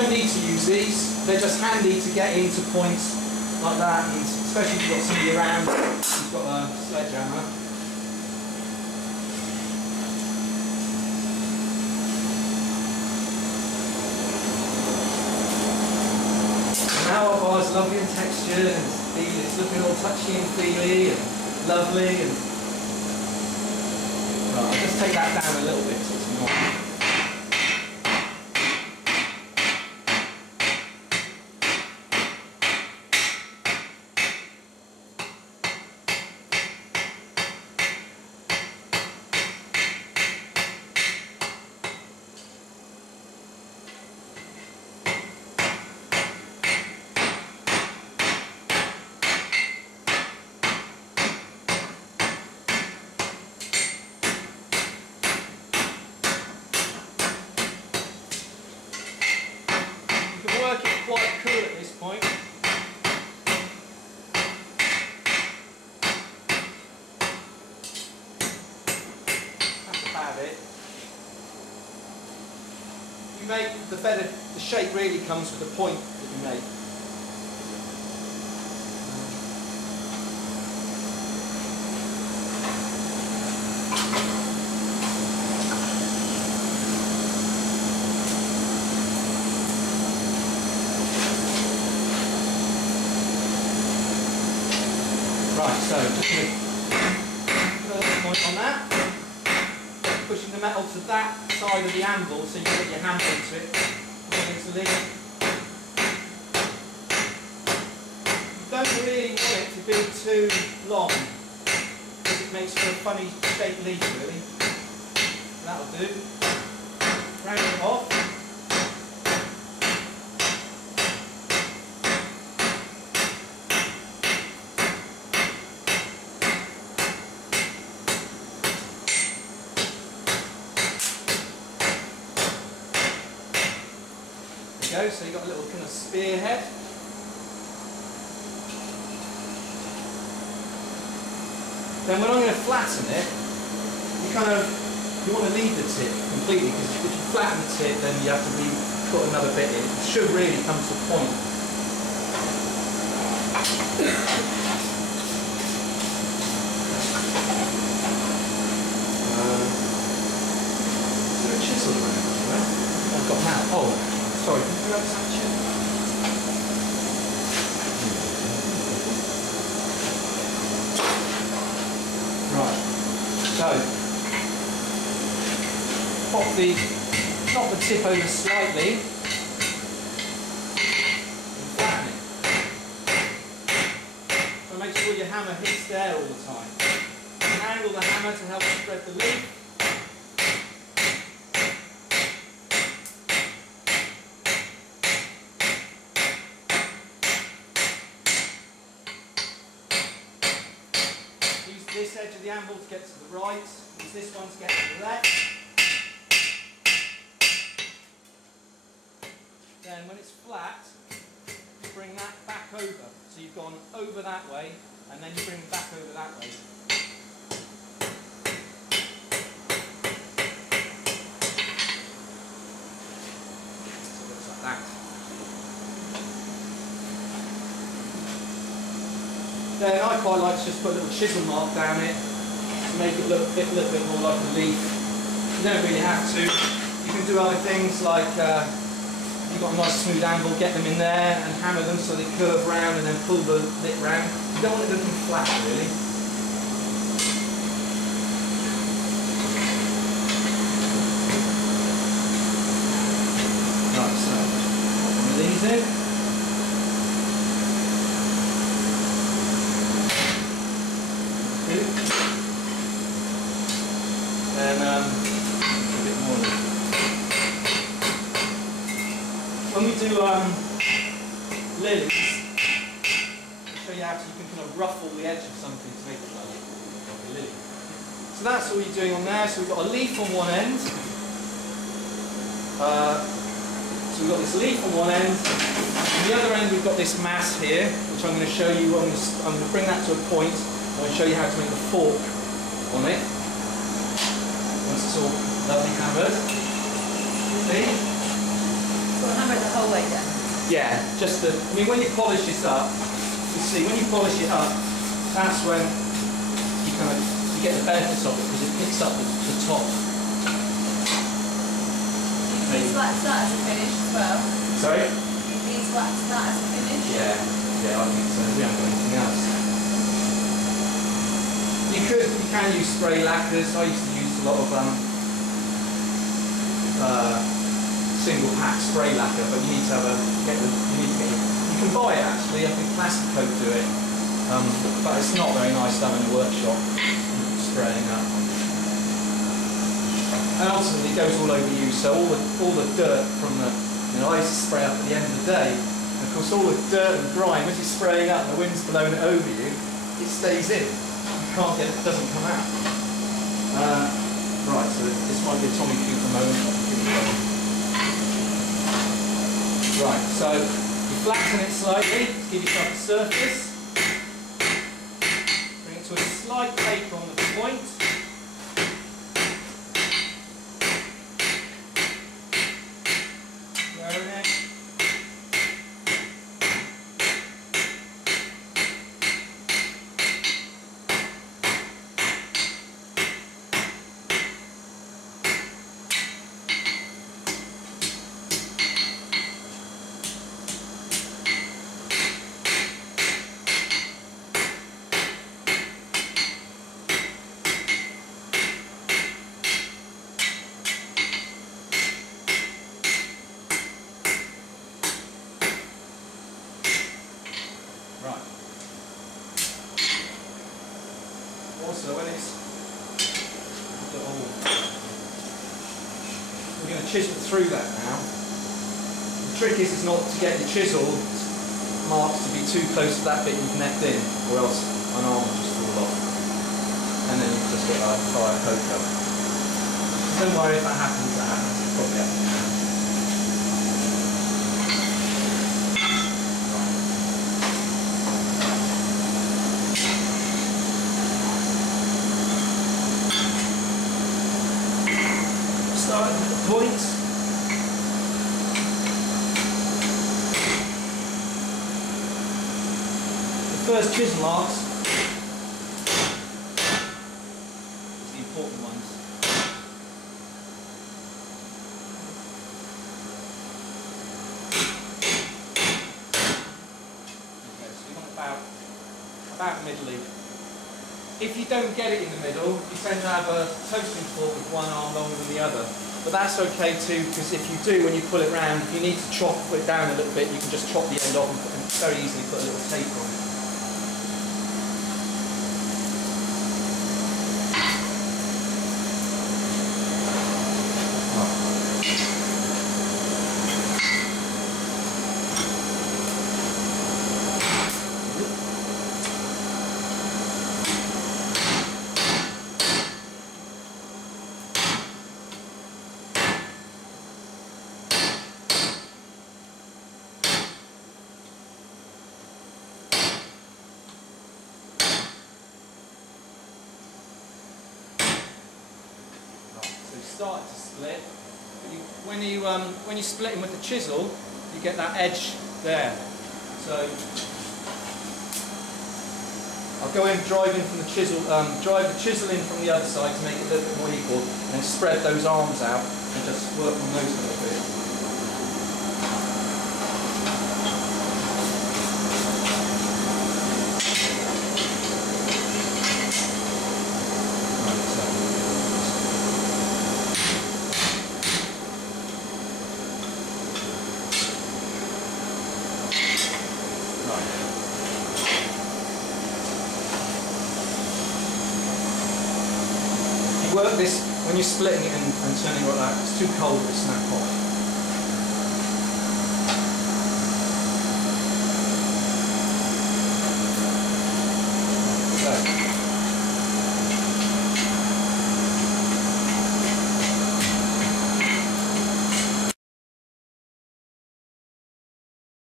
don't need to use these, they're just handy to get into points like that, and especially if you've got somebody around who's got a sledgehammer. Now our bar's lovely and textured, and it's looking all touchy and feely and lovely. And right, I'll just take that down a little bit so it's not. Work it quite cool at this point. That's about it. You make the better, the shape really comes with the point that you make. Right, so just going to put a little point on that, pushing the metal to that side of the anvil so you can get your hammer into it easily. You don't really want it to be too long because it makes for a funny shaped leaf really. That'll do. Round it off. Go, so you've got a little kind of spearhead. Then when I'm going to flatten it, you want to leave the tip completely, because if you flatten the tip then you have to put another bit in. It should really come to a point. Is there a chisel around? I've got now. Oh. Sorry, can you grab some chin? Right, so knock the tip over slightly and flatten it. So make sure your hammer hits there all the time. You can angle the hammer to help spread the leaf. This edge of the anvil to get to the right, use this one to get to the left. Then when it's flat, bring that back over. So you've gone over that way, and then you bring it back over that way. So it looks like that. Then I quite like to just put a little chisel mark down it to make it look a little bit more like a leaf. You don't really have to. You can do other things like if you've got a nice smooth anvil, get them in there and hammer them so they curve round and then pull the lip round. You don't want it looking flat really. Right, so put one of these in. And a bit more. When we do lilies, I'll show you how you can kind of ruffle the edge of something to make it like a lily. So that's all you're doing on there. So we've got a leaf on one end. So we've got this leaf on one end. On the other end we've got this mass here, which I'm going to show you. I'm going to bring that to a point. I'm going to show you how to make the fork on it. Once it's all lovely hammered. See? So we'll hammer it the whole way down. Yeah, just the, I mean, when you polish this up, you see, when you polish it up, that's when you kind of, you get the benefits of it, because it picks up the top. Do you wax that as a finish as well? Sorry? Do you wax that as a finish? Yeah, I think so. We haven't got anything else. You can use spray lacquers. I used to use a lot of single pack spray lacquer, but you need to have you can buy it actually. I think Plastic Coat do it, but it's not very nice done in a workshop, spraying up. And ultimately it goes all over you, so all the dirt from the, I used to spray up at the end of the day, and of course all the dirt and grime, as you're spraying up and the wind's blowing it over you, it stays in. You can't get it, it doesn't come out. Right, so this might be a Tommy Cooper moment. Right, so you flatten it slightly to give yourself a surface. Bring it to a slight taper on the point. Wearing it. Right. Also, when it's we're going to chisel through that now. The trick is not to get the chisel marks to be too close to that bit you've necked in, or else an arm will just fall off. And then you just get like fire poke up. Don't worry if that happens, that happens. It probably happens. Starting at the points. The first chisel marks is the important ones. Okay, so you want about middly. If you don't get it in the middle, you tend to have a toasting fork with one arm longer than the other. But that's okay too, because if you do, when you pull it round, if you need to put it down a little bit, you can just chop the end off and very easily put a little tape on it. Start to split. But when you split them with the chisel, you get that edge there. So I'll go in, drive in from the chisel, drive the chisel in from the other side to make it a little bit more equal, and then spread those arms out and just work on those a little bit. Work this when you're splitting it and turning it like that. It's too cold to snap off. So,